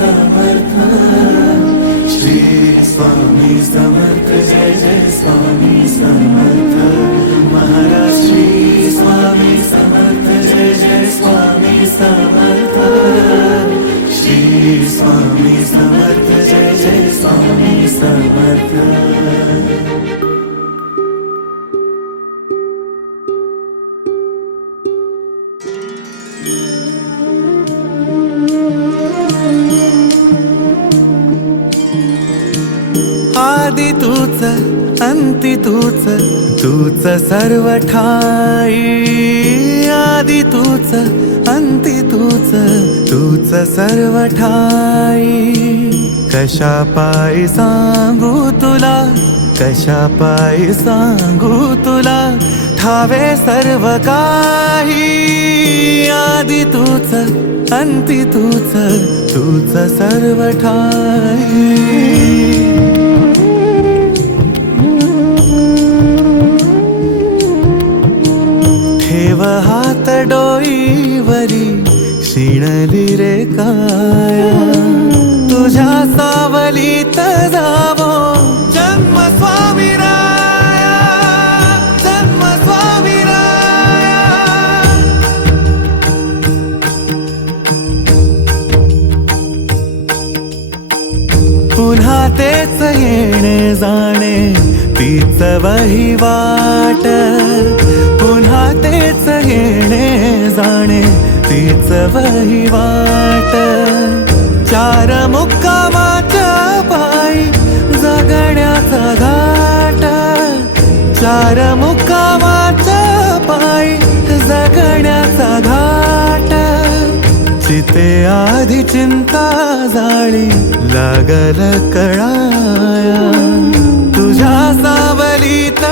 समर्थ, श्री स्वामी समर्थ, जय जय स्वामी समर्थ महाराज, श्री स्वामी समर्थ, जय जय स्वामी समर्थ, श्री स्वामी समर्थ, जय जय स्वामी समर्थ। आदि तूच अंती तूच, तूच सर्व ठाई। आदि तूच अंती तूच, तूच सर्व ठाई। कशा पायी सांगू तुला, कशा पायी सांगू तुला, ठावे सर्व काही। आदि तूच अंती तूच, तूच सर्व ठाई। ठेव हात डोईवरी, शिणली रे काया, तुझ्या सावलीत जावो जन्म स्वामीराया, जन्म स्वामीराया। पुन्हा तेच येणे जाणे, तीच वहिवाट, पुन्हा तेच येणे जाणे, तीच वहिवाट। चार मुक्कामाच्या पायी जगण्याचा घाट, चार मुक्कामाच्या पायी जगण्याचा घाट। चिते आधी चिंता जाळी लागल कळाया, तुझ्या सावलीत